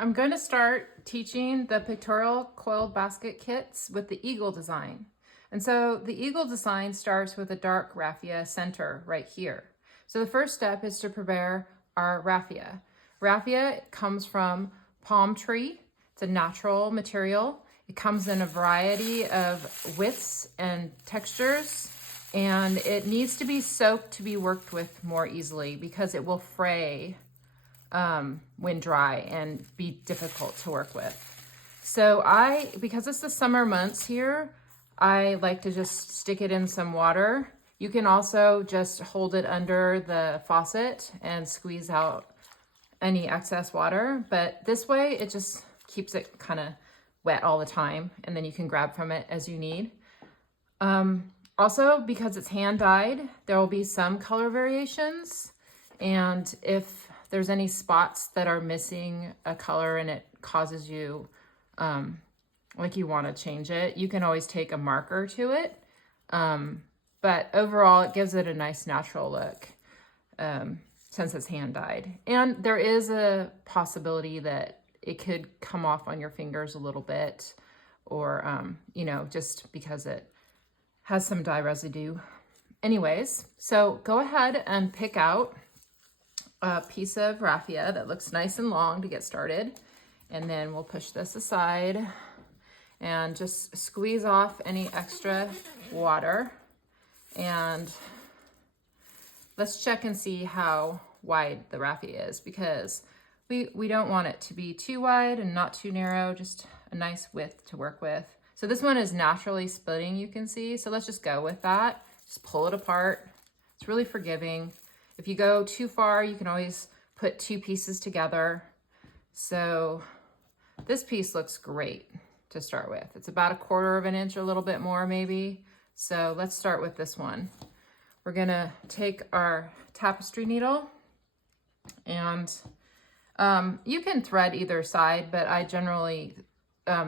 I'm going to start teaching the pictorial coiled basket kits with the eagle design. And so the eagle design starts with a dark raffia center right here. So the first step is to prepare our raffia. Raffia comes from palm tree. It's a natural material. It comes in a variety of widths and textures, and it needs to be soaked to be worked with more easily because it will fray when dry and be difficult to work with. So because it's the summer months here, I like to just stick it in some water. You can also just hold it under the faucet and squeeze out any excess water, but this way it just keeps it kind of wet all the time, and then you can grab from it as you need. Also, because it's hand dyed, there will be some color variations, and if there's any spots that are missing a color and it causes you like you want to change it, you can always take a marker to it. But overall, it gives it a nice natural look since it's hand dyed. And there is a possibility that it could come off on your fingers a little bit, or, you know, just because it has some dye residue. Anyways, so go ahead and pick out a piece of raffia that looks nice and long to get started. And then we'll push this aside and just squeeze off any extra water. And let's check and see how wide the raffia is, because we don't want it to be too wide and not too narrow, just a nice width to work with. So this one is naturally splitting, you can see. So let's just go with that. Just pull it apart. It's really forgiving. If you go too far, you can always put two pieces together. So this piece looks great to start with. It's about 1/4 of an inch, a little bit more maybe. So let's start with this one. We're gonna take our tapestry needle, and you can thread either side, but I generally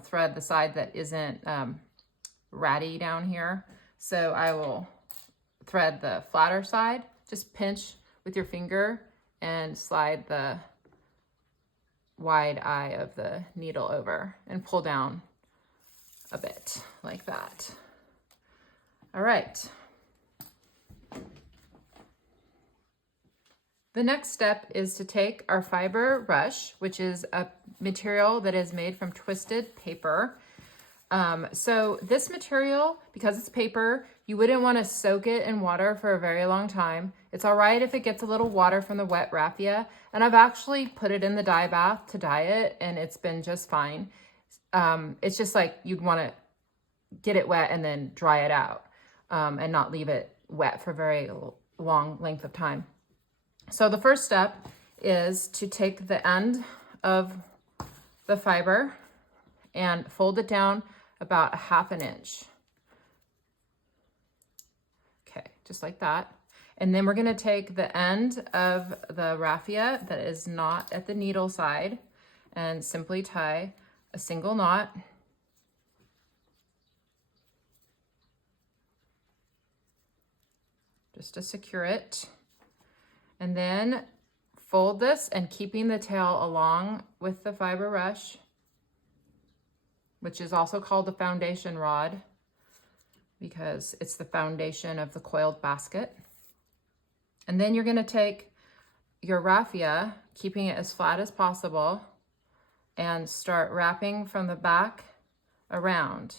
thread the side that isn't ratty down here. So I will thread the flatter side. Just pinch with your finger and slide the wide eye of the needle over and pull down a bit like that. All right. The next step is to take our fiber rush, which is a material that is made from twisted paper. So this material, because it's paper, you wouldn't want to soak it in water for a very long time. It's all right if it gets a little water from the wet raffia, and I've actually put it in the dye bath to dye it, and it's been just fine. It's just like you'd want to get it wet and then dry it out, and not leave it wet for a very long length of time. So the first step is to take the end of the fiber and fold it down about 1/2 inch. Okay, just like that. And then we're gonna take the end of the raffia that is not at the needle side and simply tie a single knot. Just to secure it. And then fold this, and keeping the tail along with the fiber rush, which is also called the foundation rod because it's the foundation of the coiled basket. And then you're gonna take your raffia, keeping it as flat as possible, and start wrapping from the back around.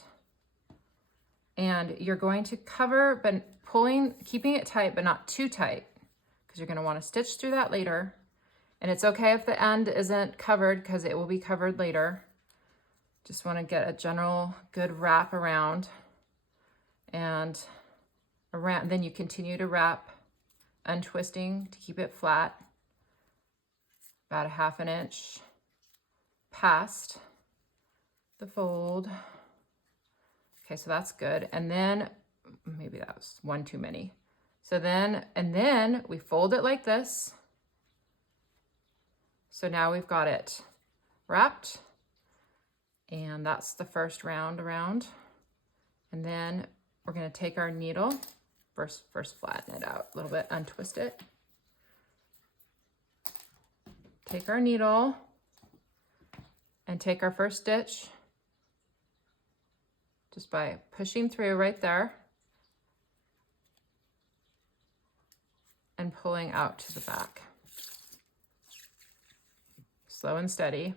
And you're going to cover, but keeping it tight, but not too tight, because you're gonna wanna stitch through that later. And it's okay if the end isn't covered, because it will be covered later. Just wanna get a general good wrap around, and around. Then you continue to wrap, untwisting to keep it flat, about 1/2 inch past the fold. Okay, so that's good. And then, maybe that was one too many. So then we fold it like this. So now we've got it wrapped, and that's the first round around. And then we're gonna take our needle, first flatten it out a little bit, untwist it. Take our needle and take our first stitch just by pushing through right there and pulling out to the back. Slow and steady.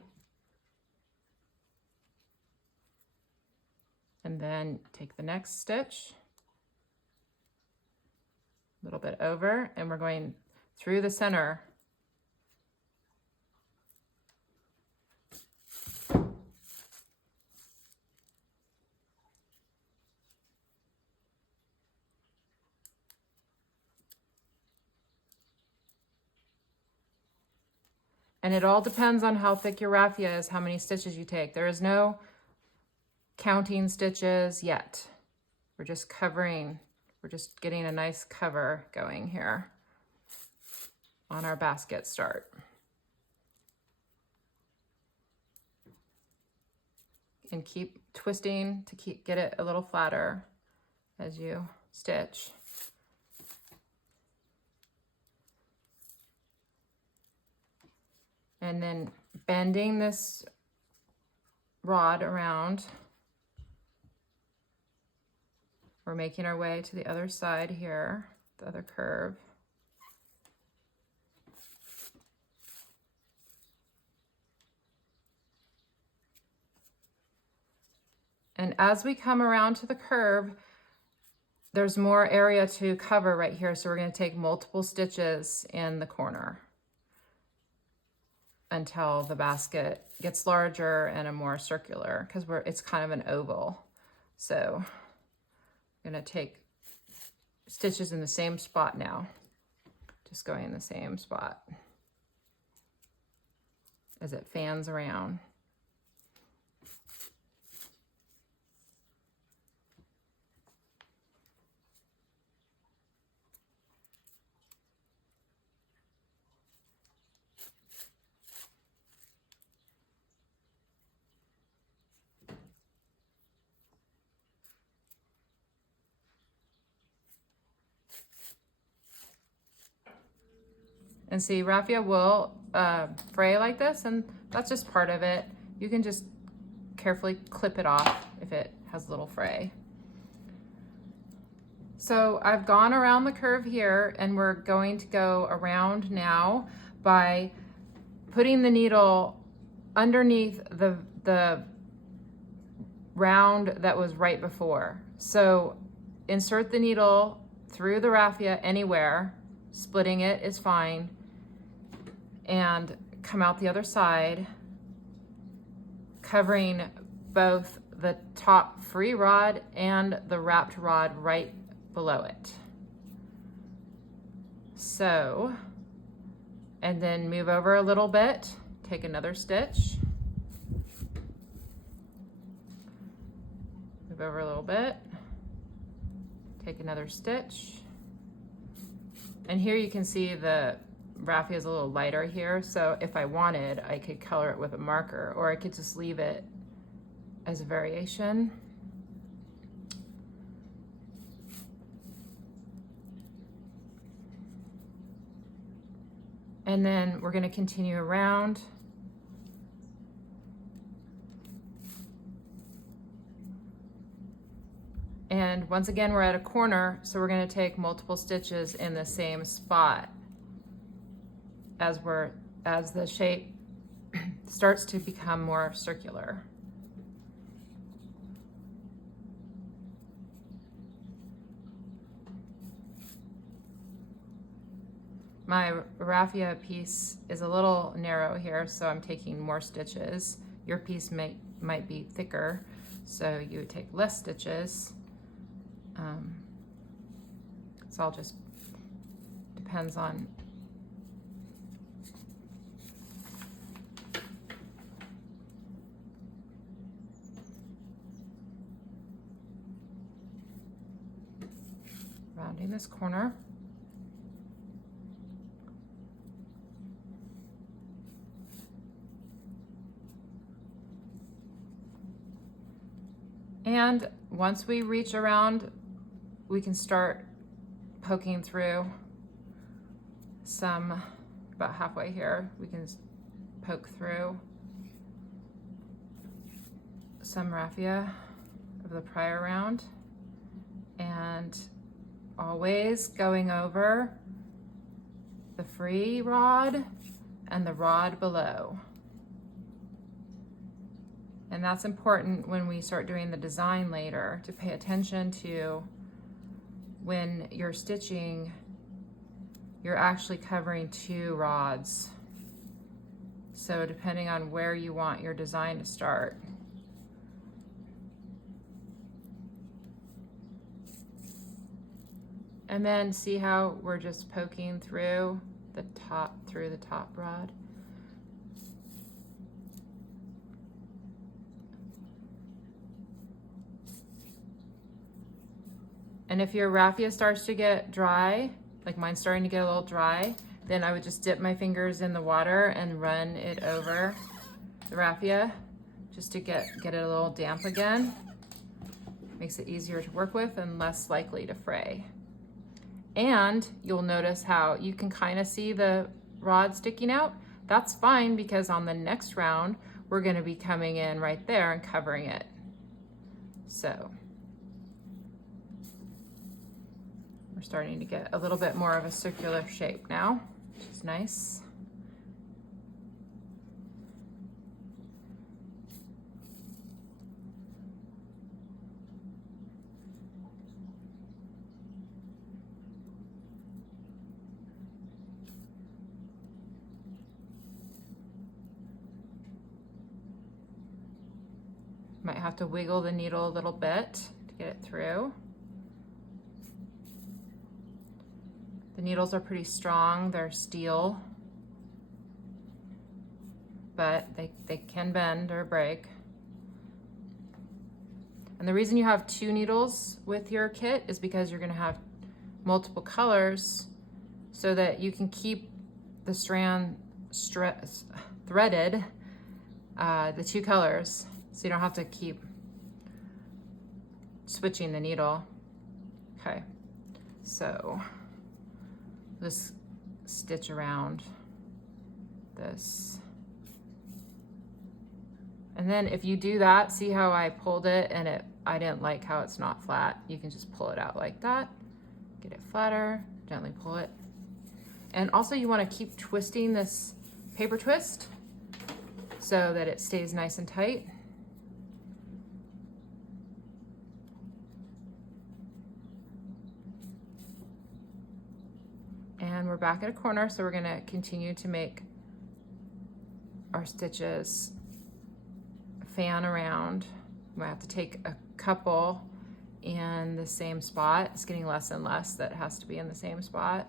And then take the next stitch, a little bit over, and we're going through the center. And it all depends on how thick your raffia is, how many stitches you take. There is no counting stitches yet. We're just covering, we're just getting a nice cover going here on our basket start. And keep twisting to get it a little flatter as you stitch. And then bending this rod around. We're making our way to the other side here, the other curve. And as we come around to the curve, there's more area to cover right here. So we're going to take multiple stitches in the corner until the basket gets larger and a more circular, because it's kind of an oval. So I'm going to take stitches in the same spot now, just going in the same spot as it fans around. And see, raffia will fray like this, and that's just part of it. You can just carefully clip it off if it has a little fray. So I've gone around the curve here, and we're going to go around now by putting the needle underneath the round that was right before. So insert the needle through the raffia anywhere, splitting it is fine, and come out the other side, covering both the top free rod and the wrapped rod right below it. So, and then move over a little bit, take another stitch, move over a little bit, take another stitch. And here you can see the raffia is a little lighter here, so if I wanted, I could color it with a marker, or I could just leave it as a variation. And then we're going to continue around. And once again, we're at a corner, so we're going to take multiple stitches in the same spot as the shape starts to become more circular. My raffia piece is a little narrow here, so I'm taking more stitches. Your piece might be thicker, so you would take less stitches. It's all just depends on rounding this corner. And once we reach around, we can start poking through some, about halfway here, we can poke through. some raffia of the prior round, and always going over the free rod and the rod below. And that's important when we start doing the design later, to pay attention to when you're stitching, you're actually covering 2 rods. So depending on where you want your design to start. And then see how we're just poking through the top rod. And if your raffia starts to get dry, like mine's starting to get a little dry, then I would just dip my fingers in the water and run it over the raffia just to get it a little damp again. Makes it easier to work with and less likely to fray. And you'll notice how you can kind of see the rod sticking out. That's fine, because on the next round, we're going to be coming in right there and covering it. So we're starting to get a little bit more of a circular shape now, which is nice. Might have to wiggle the needle a little bit to get it through. The needles are pretty strong, they're steel, but they can bend or break. And the reason you have 2 needles with your kit is because you're gonna have multiple colors so that you can keep the strand threaded, the 2 colors, so you don't have to keep switching the needle. Okay, so just stitch around this. And then if you do that, see how I pulled it and I didn't like how it's not flat. You can just pull it out like that, get it flatter, gently pull it. And also you want to keep twisting this paper twist so that it stays nice and tight. And we're back at a corner, so we're gonna continue to make our stitches fan around. We might have to take a couple in the same spot. It's getting less and less that has to be in the same spot.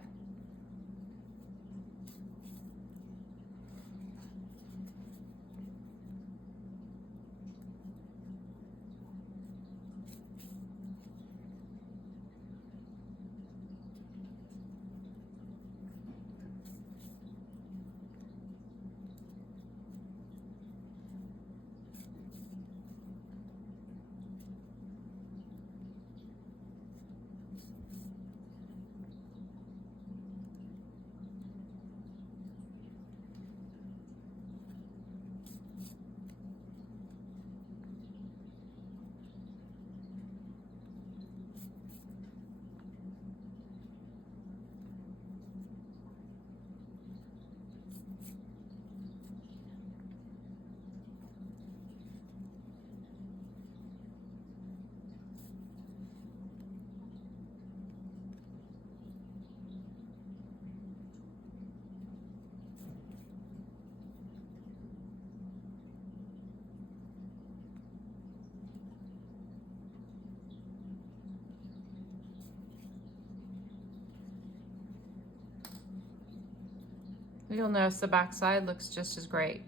You'll notice the back side looks just as great.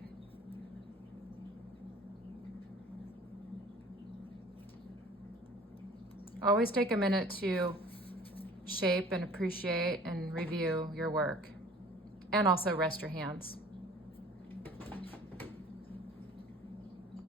Always take a minute to shape and appreciate and review your work, and also rest your hands.